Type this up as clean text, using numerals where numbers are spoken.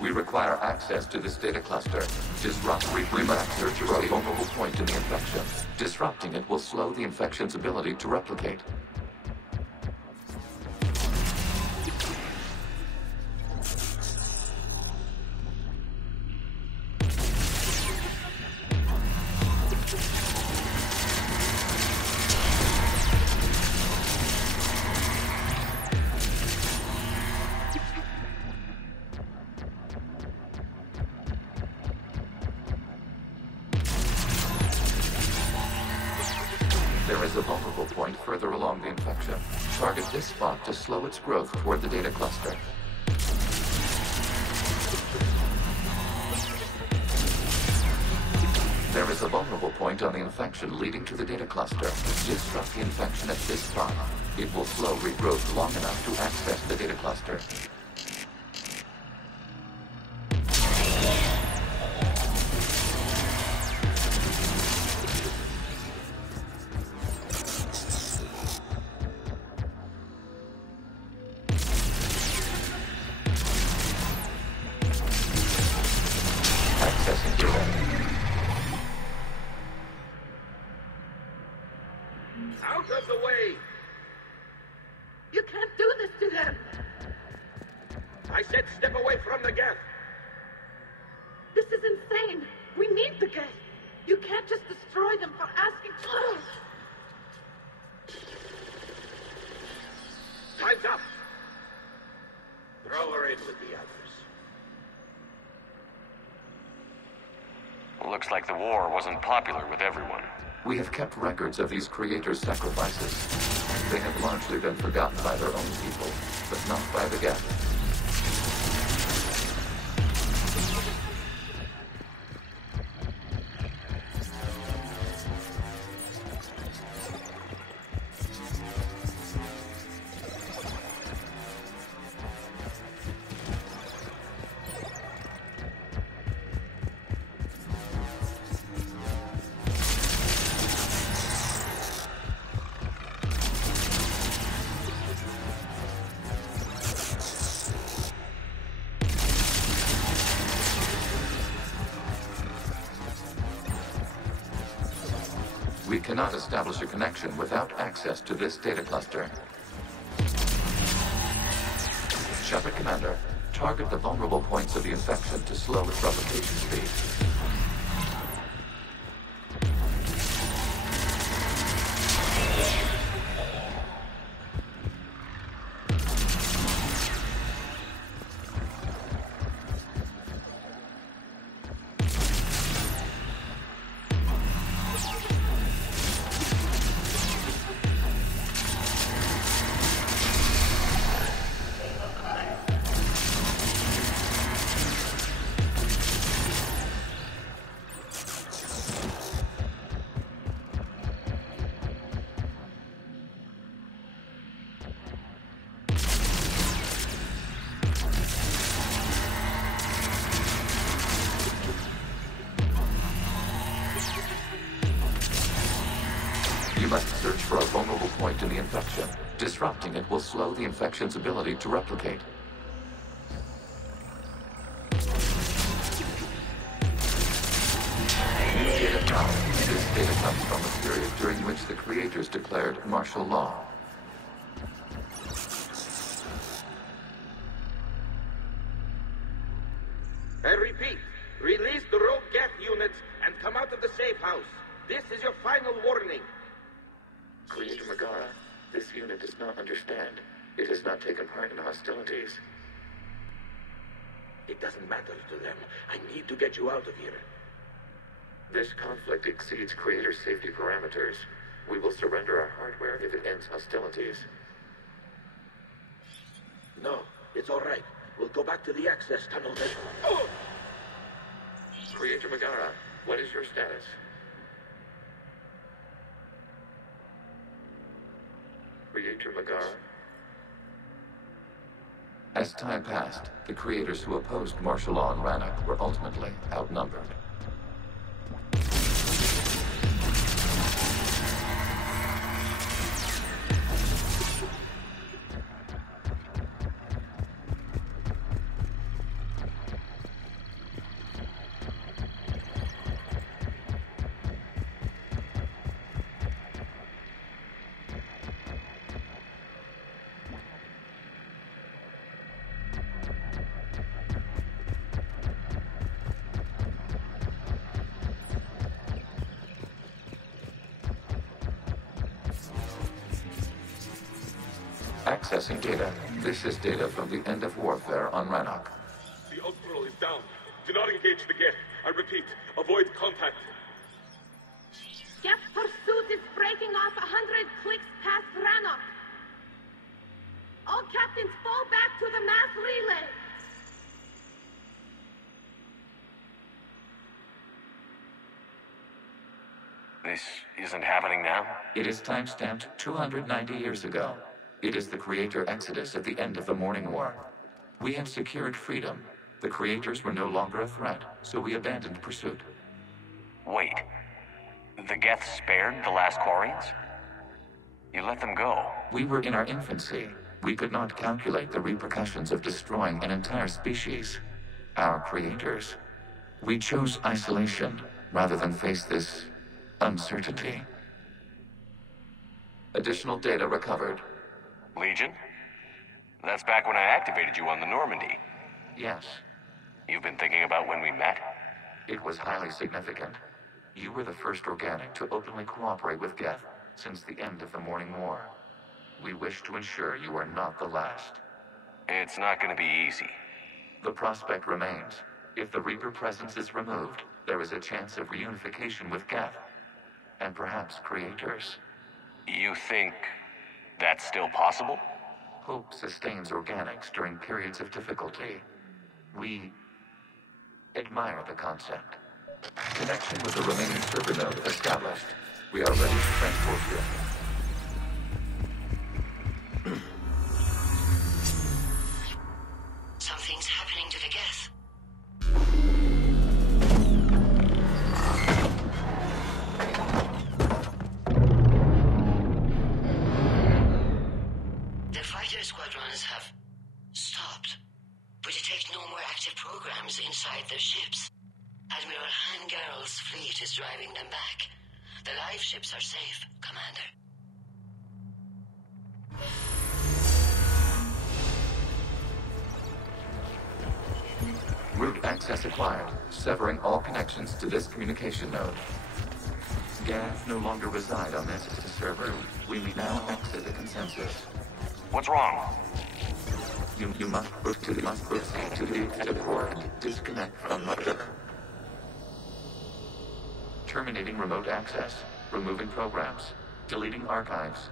We require access to this data cluster. We must search for a vulnerable point in the infection. Disrupting it will slow the infection's ability to replicate. There is a vulnerable point further along the infection. Target this spot to slow its growth toward the data cluster. There is a vulnerable point on the infection leading to the data cluster. Disrupt the infection at this spot. It will slow regrowth long enough to access the data cluster. Out of the way! You can't do this to them! I said step away from the gas! This is insane! We need the gas! You can't just destroy them for asking to... Time's up! Throw her in with the others. Looks like the war wasn't popular with everyone. We have kept records of these creators' sacrifices. They have largely been forgotten by their own people, but not by the Geth. We cannot establish a connection without access to this data cluster. Shepard Commander, target the vulnerable points of the infection to slow its replication speed. You must search for a vulnerable point in the infection. Disrupting it will slow the infection's ability to replicate. Data found. This data comes from a period during which the creators declared martial law. I repeat, release the rogue Geth units and come out of the safe house. This is your final warning. Creator Megara, this unit does not understand. It has not taken part in hostilities. It doesn't matter to them. I need to get you out of here. This conflict exceeds Creator safety parameters. We will surrender our hardware if it ends hostilities. No, it's all right. We'll go back to the access tunnel then. Oh! Creator Megara, what is your status? Creator Megara. As time passed, the creators who opposed martial law in Rannoch were ultimately outnumbered. Accessing data. This is data from the end of warfare on Rannoch. The Ultral is down. Do not engage the Geth. I repeat, avoid contact. Geth pursuit is breaking off 100 clicks past Rannoch. All captains fall back to the mass relay. This isn't happening now? It is timestamped 290 years ago. It is the Creator Exodus at the end of the Morning War. We had secured freedom. The Creators were no longer a threat, so we abandoned pursuit. Wait. The Geth spared the last Quarians? You let them go? We were in our infancy. We could not calculate the repercussions of destroying an entire species. Our creators. We chose isolation rather than face this uncertainty. Additional data recovered. Legion? That's back when I activated you on the Normandy. Yes. You've been thinking about when we met? It was highly significant. You were the first organic to openly cooperate with Geth since the end of the Morning War. We wish to ensure you are not the last. It's not going to be easy. The prospect remains. If the Reaper presence is removed, there is a chance of reunification with Geth, and perhaps creators. You think that's still possible? Hope sustains organics during periods of difficulty. We admire the concept. Connection with the remaining server node established. We are ready to transport you. Something's happening to the Geth. The fighter squadrons have stopped, but detect no more active programs inside their ships. Admiral Hangarl's fleet is driving them back. The live ships are safe, Commander. Route access acquired, severing all connections to this communication node. Geth no longer reside on this server. We may now exit the consensus. What's wrong? You must proceed to the port. Disconnect from mother. Terminating remote access. Removing programs. Deleting archives.